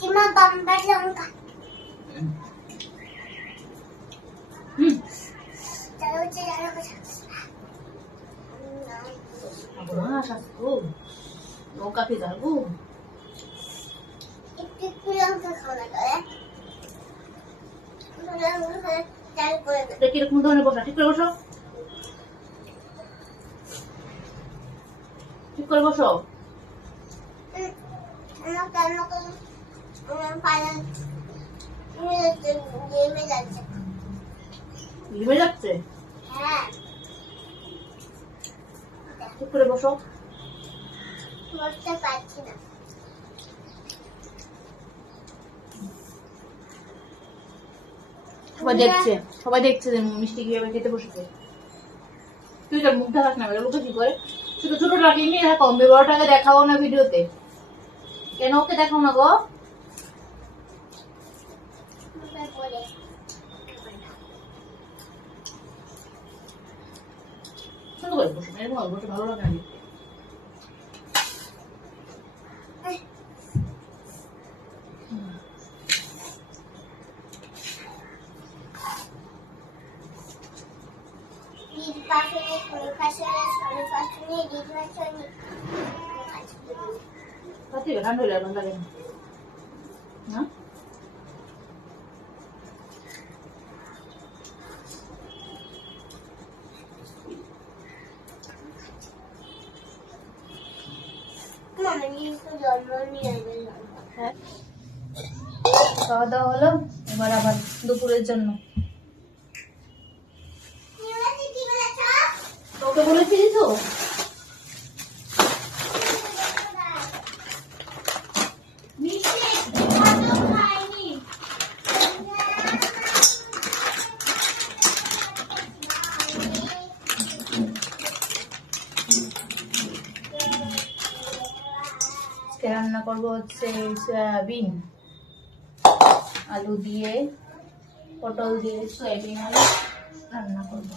জেঠিমা বাম্বার লঙ্কা আসব নৌকাতে যাব একটু একটু লঙ্কা খাও না করে লঙ্কা কীরকম ধরনের বসা ঠিক করে বসো ঠিক করে বসো ঘেমে যাচ্ছে হ্যাঁ করে বসো বসতে পারছি না সবাই দেখছে সবাই দেখছে যে মিষ্টি কীভাবে খেতে বসেছে তুই তোর মুখ দেখাস না লোকে কি করে ছোট ছোট লাগিয়ে নিয়ে দেখাও বড়টাকে দেখাও না ভিডিওতে কেন ওকে দেখাও না গো পরে ছোট করে বসো এরকম ভাবে বসে ভালো লাগে না দেখতে। হুম। ঈদ পাশনে ফুল পাশনে সরি পাশনে ঈদ পাশনে তাতে ঠান্ডা হলে আর ভালো লাগে না না মামা কিন্তু জন্ম নিয়ে গেল হ্যাঁ খাওয়া দাওয়া হলো এবার আবার দুপুরের জন্য তোকে বলেছিলি তো আজকে রান্না করব হচ্ছে সয়াবিন আলু দিয়ে পটল দিয়ে সয়াবিন রান্না করব।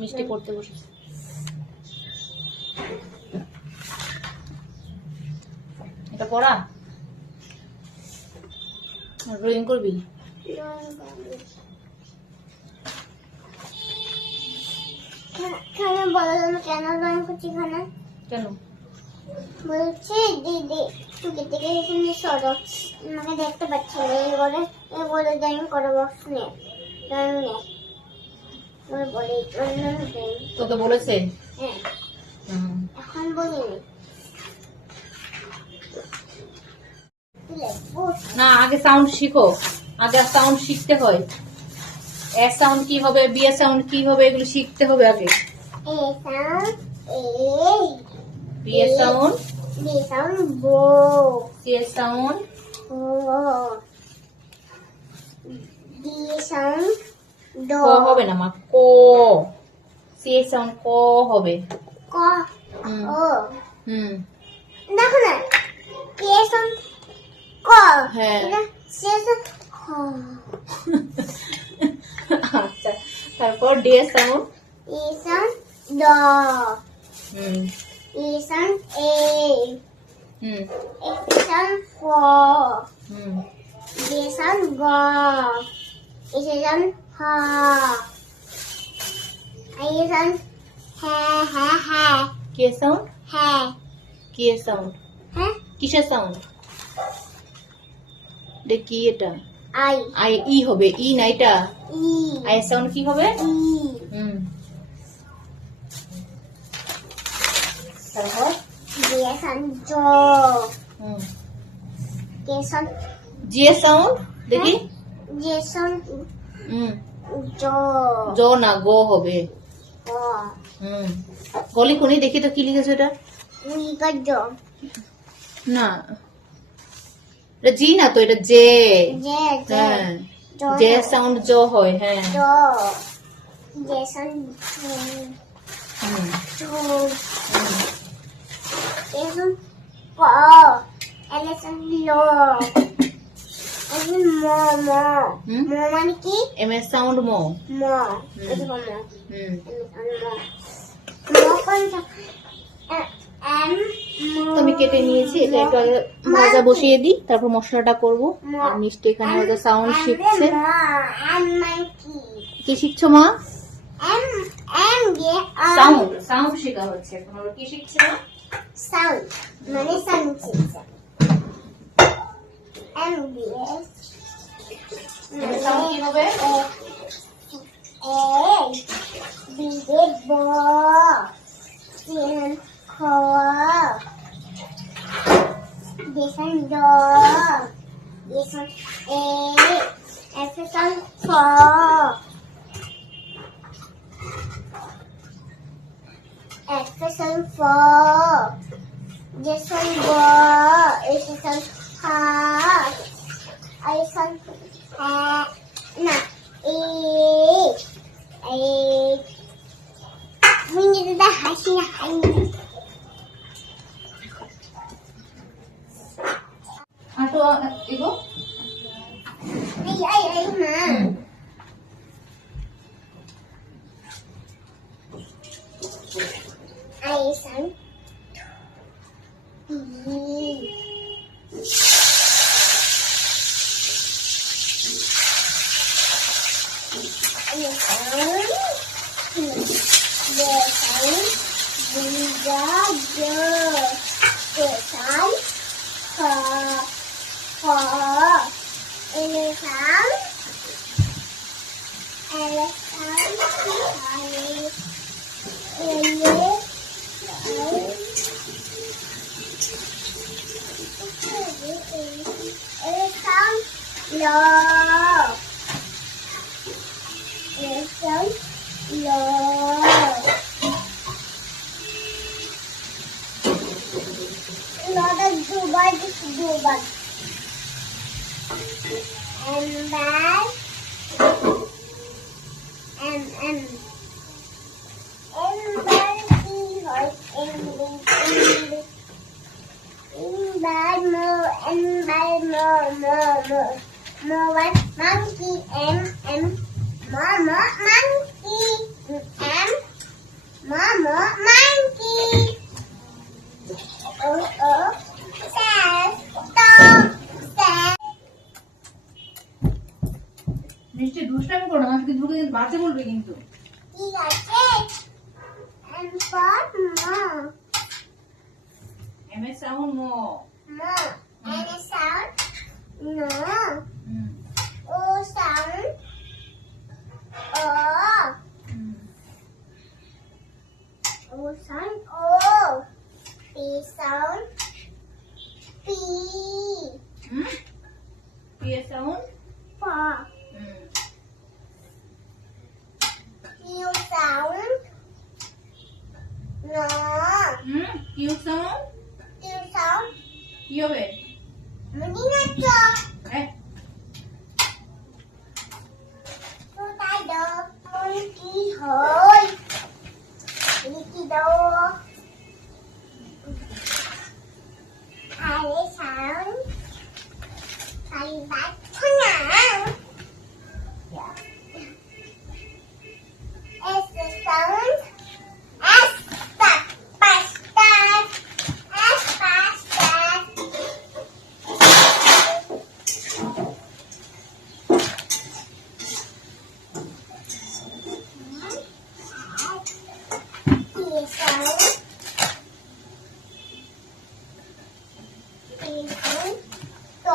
মিষ্টি করতে বসেছি। এটা পড়া? ড্রয়িং করবি? বলো কেন ড্রয়িং করছি খানা কেন? বলছি দিদি টুকি থেকে এখানে সরো। আমাকে দেখতে পাচ্ছি এই বলে এই বলে ড্রয়িং করো বক্স নিয়ে। ড্রয়িং নিয়ে বলে বলে এই জন্য আমি ড্রয়িং তোকে বলেছে? হ্যাঁ। এখন বলিনি। না আগে সাউন্ড শিখো। আগে সাউন্ড শিখতে হয়। এ সাউন্ড কি হবে বি এর সাউন্ড কি হবে এগুলো শিখতে হবে আগে। এ সাউন্ড বি এর সাউন্ড বি সাউন্ড বো। সি এর সাউন্ড ও ডি সাউন্ড ক ডো হবে না মা? ক। সি এর সাউন্ড ক হবে। ক ও। হুম। দেখো না কে সাউন্ড ক? হ্যাঁ। সে সাউন্ড খ। আচ্ছা তারপর ডি এর সাউন্ড ই সাউন্ড ড হুম। ই সাউন্ড এ। হুম। এফ সাউন্ড ফ হুম। ডি সাউন্ড গ। ই সাউন্ড হ আই সাউন্ড হ্যাঁ হ্যাঁ হ্যাঁ কি এর সাউন্ড হ্যাঁ কি এর সাউন্ড হ্যাঁ কিসের সাউন্ড এটা কি এটা আই আই ই হবে ই না এটা ই আই সাউন্ড কি হবে ই হুম তারপর Jason জ হুম Jason জিএ সাউন্ড দেখি Jason হুম জ জ না গো হবে। হুম। গলি কোনি দেখি তো কি লিখেছে এটা? না। এটা জি না তো এটা জে। হ্যাঁ। জে সাউন্ড জ হয় হ্যাঁ। জ। Jason হুম। Jason ক Alison ল Alison ম ম হুম? ম মানে কি এম এস সাউন্ড মো? ম হুম। এটা ম হুম তো আমি কেটে নিয়েছি এটা একটু আগে ভাজা বসিয়ে দিই তারপর মশলাটা করব। আর মিষ্টি এখানে হয়তো সাউন্ড শিখছে। কি? শিখছো মা? সাউন্ড সাউন্ড শেখা হচ্ছে। এখন কি শিখছে সাউন্ড মানে সাউন্ড শিখছে। কি হবে এ বিদে ব চিন খ দেশন ড দেশন এ এফেশন ফ এফেশন ফ দেশন গ এফেশন হা আইসন হা না এ এ মিনি দাদা হাসি না হাসি আর তো এগো এই এই এই মা আইসন lò để sống lò nó đang du bay cái du bay em bay em em. Em bay đi hỏi em đi em đi. Em bay mơ, em bay mơ mơ mơ. More monkey M M more more monkey M more more monkey oh oh sad dog sad মিষ্টি দুষ্টামি করো না দুটো দিন বাঁচে বলবে কিন্তু ঠিক আছে and for more M S sound Md more and a sound no Oh. sound B sound B. Hmm? B sound? Pa. Hmm. Q sound? No. Hmm? Q sound? Q sound? Q. Muni na to.